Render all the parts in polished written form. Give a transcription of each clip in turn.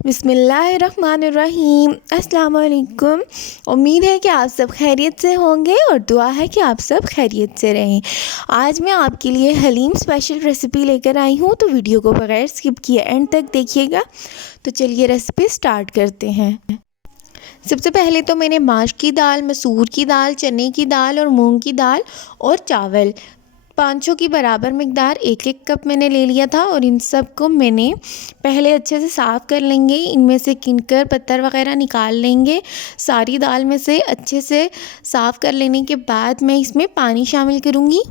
बिस्मिल्लाहिर्रहमानिर्रहीम। अस्सलाम वालेकुम। उम्मीद है कि आप सब खैरियत से होंगे और दुआ है कि आप सब खैरियत से रहें। आज मैं आपके लिए हलीम स्पेशल रेसिपी लेकर आई हूँ, तो वीडियो को बगैर स्किप किए एंड तक देखिएगा। तो चलिए रेसिपी स्टार्ट करते हैं। सबसे पहले तो मैंने माश की दाल, मसूर की दाल, चने की दाल और मूंग की दाल और चावल 500 की बराबर मिकदार एक एक कप मैंने ले लिया था। और इन सब को मैंने पहले अच्छे से साफ़ कर लेंगे। इनमें से किनकर पत्थर वगैरह निकाल लेंगे। सारी दाल में से अच्छे से साफ़ कर लेने के बाद मैं इसमें पानी शामिल करूँगी।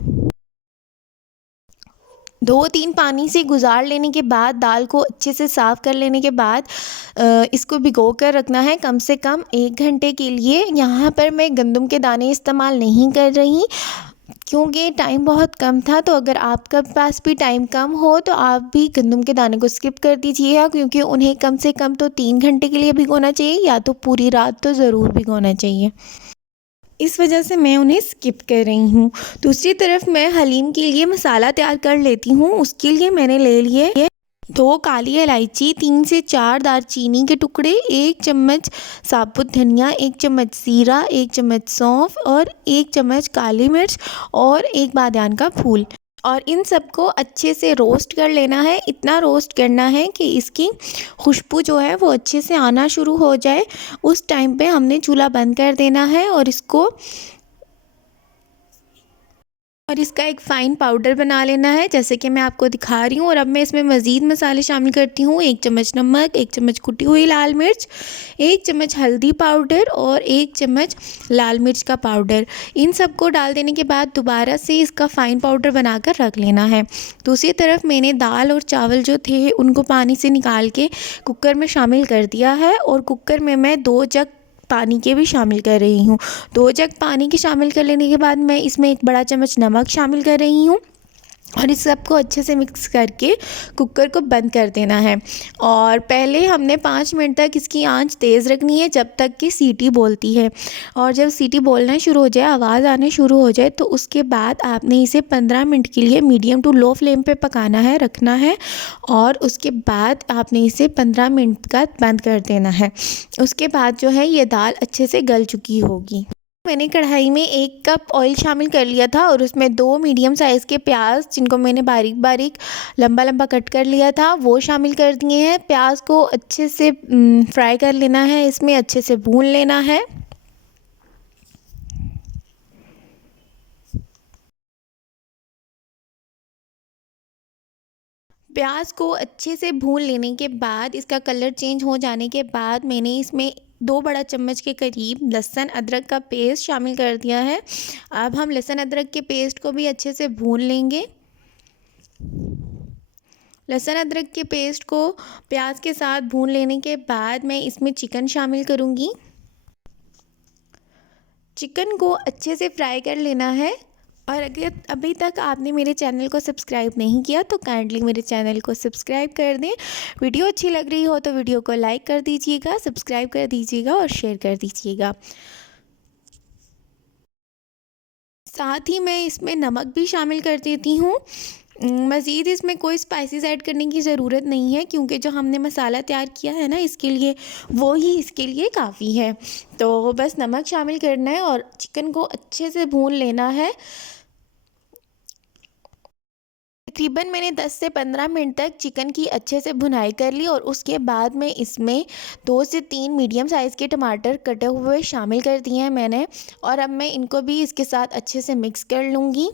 2-3 पानी से गुजार लेने के बाद दाल को अच्छे से साफ़ कर लेने के बाद इसको भिगो कर रखना है कम से कम 1 घंटे के लिए। यहाँ पर मैं गंदम के दाने इस्तेमाल नहीं कर रही क्योंकि टाइम बहुत कम था। तो अगर आपके पास भी टाइम कम हो तो आप भी गंदम के दाने को स्किप कर दीजिएगा, क्योंकि उन्हें कम से कम तो 3 घंटे के लिए भिगोना चाहिए, या तो पूरी रात तो ज़रूर भिगोना चाहिए। इस वजह से मैं उन्हें स्किप कर रही हूँ। दूसरी तरफ मैं हलीम के लिए मसाला तैयार कर लेती हूँ। उसके लिए मैंने ले लिए 2 काली इलायची, 3 से 4 दालचीनी के टुकड़े, 1 चम्मच साबुत धनिया, 1 चम्मच ज़ीरा, 1 चम्मच सौंफ और 1 चम्मच काली मिर्च और 1 बादियान का फूल। और इन सबको अच्छे से रोस्ट कर लेना है। इतना रोस्ट करना है कि इसकी खुशबू जो है वो अच्छे से आना शुरू हो जाए। उस टाइम पे हमने चूल्हा बंद कर देना है और इसका एक फ़ाइन पाउडर बना लेना है, जैसे कि मैं आपको दिखा रही हूँ। और अब मैं इसमें मज़ीद मसाले शामिल करती हूँ। 1 चम्मच नमक, 1 चम्मच कुटी हुई लाल मिर्च, 1 चम्मच हल्दी पाउडर और 1 चम्मच लाल मिर्च का पाउडर। इन सब को डाल देने के बाद दोबारा से इसका फ़ाइन पाउडर बनाकर रख लेना है। दूसरी तरफ मैंने दाल और चावल जो थे उनको पानी से निकाल के कुकर में शामिल कर दिया है। और कुकर में मैं 2 जग पानी के भी शामिल कर रही हूँ। 2 जग पानी के शामिल कर लेने के बाद मैं इसमें 1 बड़ा चम्मच नमक शामिल कर रही हूँ और इस सब को अच्छे से मिक्स करके कुकर को बंद कर देना है। और पहले हमने 5 मिनट तक इसकी आंच तेज़ रखनी है, जब तक कि सीटी बोलती है। और जब सीटी बोलना शुरू हो जाए, आवाज़ आने शुरू हो जाए, तो उसके बाद आपने इसे 15 मिनट के लिए मीडियम टू लो फ्लेम पे पकाना है, रखना है। और उसके बाद आपने इसे 15 मिनट का बंद कर देना है। उसके बाद जो है ये दाल अच्छे से गल चुकी होगी। मैंने कढ़ाई में 1 कप ऑयल शामिल कर लिया था और उसमें 2 मीडियम साइज़ के प्याज, जिनको मैंने बारीक बारीक लंबा लंबा कट कर लिया था, वो शामिल कर दिए हैं। प्याज को अच्छे से फ्राई कर लेना है, इसमें अच्छे से भून लेना है। प्याज को अच्छे से भून लेने के बाद, इसका कलर चेंज हो जाने के बाद, मैंने इसमें 2 बड़ा चम्मच के करीब लहसुन अदरक का पेस्ट शामिल कर दिया है। अब हम लहसुन अदरक के पेस्ट को भी अच्छे से भून लेंगे। लहसुन अदरक के पेस्ट को प्याज के साथ भून लेने के बाद मैं इसमें चिकन शामिल करूँगी। चिकन को अच्छे से फ्राई कर लेना है। और अगर अभी तक आपने मेरे चैनल को सब्सक्राइब नहीं किया तो काइंडली मेरे चैनल को सब्सक्राइब कर दें। वीडियो अच्छी लग रही हो तो वीडियो को लाइक कर दीजिएगा, सब्सक्राइब कर दीजिएगा और शेयर कर दीजिएगा। साथ ही मैं इसमें नमक भी शामिल कर देती हूँ। मज़ीद इसमें कोई स्पाइसेस ऐड करने की ज़रूरत नहीं है, क्योंकि जो हमने मसाला तैयार किया है ना इसके लिए, वो ही इसके लिए काफ़ी है। तो बस नमक शामिल करना है और चिकन को अच्छे से भून लेना है। तकरीबन मैंने 10 से 15 मिनट तक चिकन की अच्छे से भुनाई कर ली और उसके बाद में इसमें 2 से 3 मीडियम साइज़ के टमाटर कटे हुए शामिल कर दिए हैं मैंने। और अब मैं इनको भी इसके साथ अच्छे से मिक्स कर लूँगी।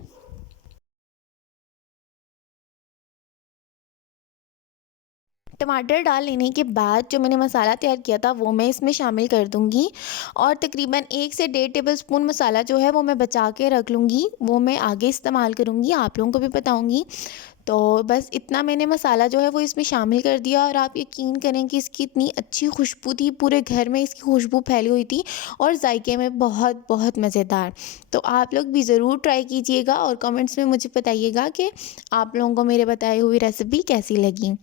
टमाटर डाल लेने के बाद जो मैंने मसाला तैयार किया था वो मैं इसमें शामिल कर दूंगी। और तकरीबन 1 से 1.5 टेबलस्पून मसाला जो है वो मैं बचा के रख लूँगी, वो मैं आगे इस्तेमाल करूँगी, आप लोगों को भी बताऊँगी। तो बस इतना मैंने मसाला जो है वो इसमें शामिल कर दिया। और आप यकीन करें कि इसकी इतनी अच्छी खुशबू थी, पूरे घर में इसकी खुशबू फैली हुई थी और जायके में बहुत बहुत मज़ेदार। तो आप लोग भी ज़रूर ट्राई कीजिएगा और कमेंट्स में मुझे बताइएगा कि आप लोगों को मेरे बताई हुई रेसिपी कैसी लगी।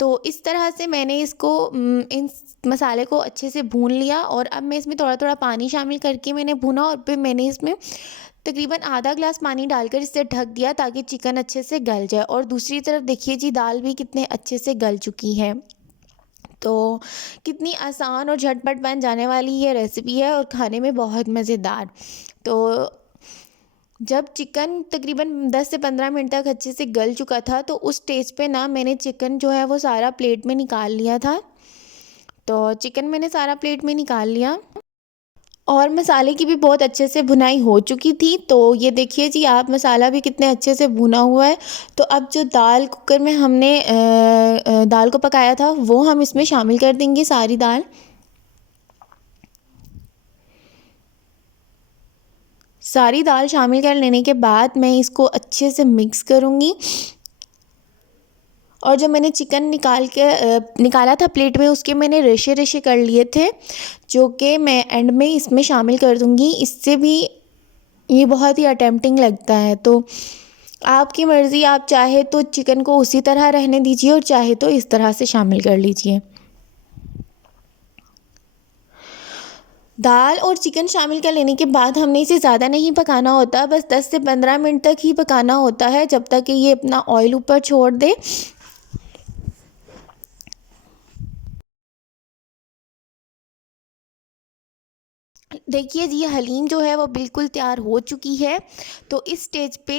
तो इस तरह से मैंने इसको इन मसाले को अच्छे से भून लिया। और अब मैं इसमें थोड़ा थोड़ा पानी शामिल करके मैंने भुना और फिर मैंने इसमें तकरीबन आधा ग्लास पानी डालकर इसे ढक दिया ताकि चिकन अच्छे से गल जाए। और दूसरी तरफ देखिए जी, दाल भी कितने अच्छे से गल चुकी है। तो कितनी आसान और झटपट बन जाने वाली ये रेसिपी है और खाने में बहुत मज़ेदार। तो जब चिकन तकरीबन 10 से 15 मिनट तक अच्छे से गल चुका था, तो उस स्टेज पे ना मैंने चिकन जो है वो सारा प्लेट में निकाल लिया था। तो चिकन मैंने सारा प्लेट में निकाल लिया और मसाले की भी बहुत अच्छे से भुनाई हो चुकी थी। तो ये देखिए जी आप, मसाला भी कितने अच्छे से भुना हुआ है। तो अब जो दाल कुकर में हमने दाल को पकाया था वो हम इसमें शामिल कर देंगे, सारी दाल। सारी दाल शामिल कर लेने के बाद मैं इसको अच्छे से मिक्स करूँगी। और जो मैंने चिकन निकाला था प्लेट में, उसके मैंने रेशे रेशे कर लिए थे, जो कि मैं एंड में इसमें शामिल कर दूँगी। इससे भी ये बहुत ही अटेम्प्टिंग लगता है। तो आपकी मर्ज़ी, आप चाहे तो चिकन को उसी तरह रहने दीजिए और चाहे तो इस तरह से शामिल कर लीजिए। दाल और चिकन शामिल कर लेने के बाद हमने इसे ज़्यादा नहीं पकाना होता, बस 10 से 15 मिनट तक ही पकाना होता है, जब तक कि ये अपना ऑयल ऊपर छोड़ दे। देखिए जी, हलीम जो है वो बिल्कुल तैयार हो चुकी है। तो इस स्टेज पे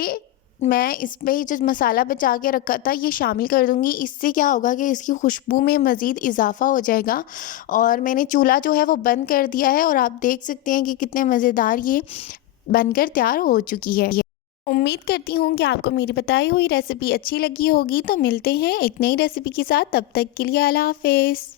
मैं इसमें जो मसाला बचा के रखा था ये शामिल कर दूंगी। इससे क्या होगा कि इसकी खुशबू में मज़ीद इजाफ़ा हो जाएगा। और मैंने चूल्हा जो है वो बंद कर दिया है और आप देख सकते हैं कि कितने मज़ेदार ये बनकर तैयार हो चुकी है। उम्मीद करती हूँ कि आपको मेरी बताई हुई रेसिपी अच्छी लगी होगी। तो मिलते हैं एक नई रेसिपी के साथ, तब तक के लिए अल्लाह हाफ़िज़।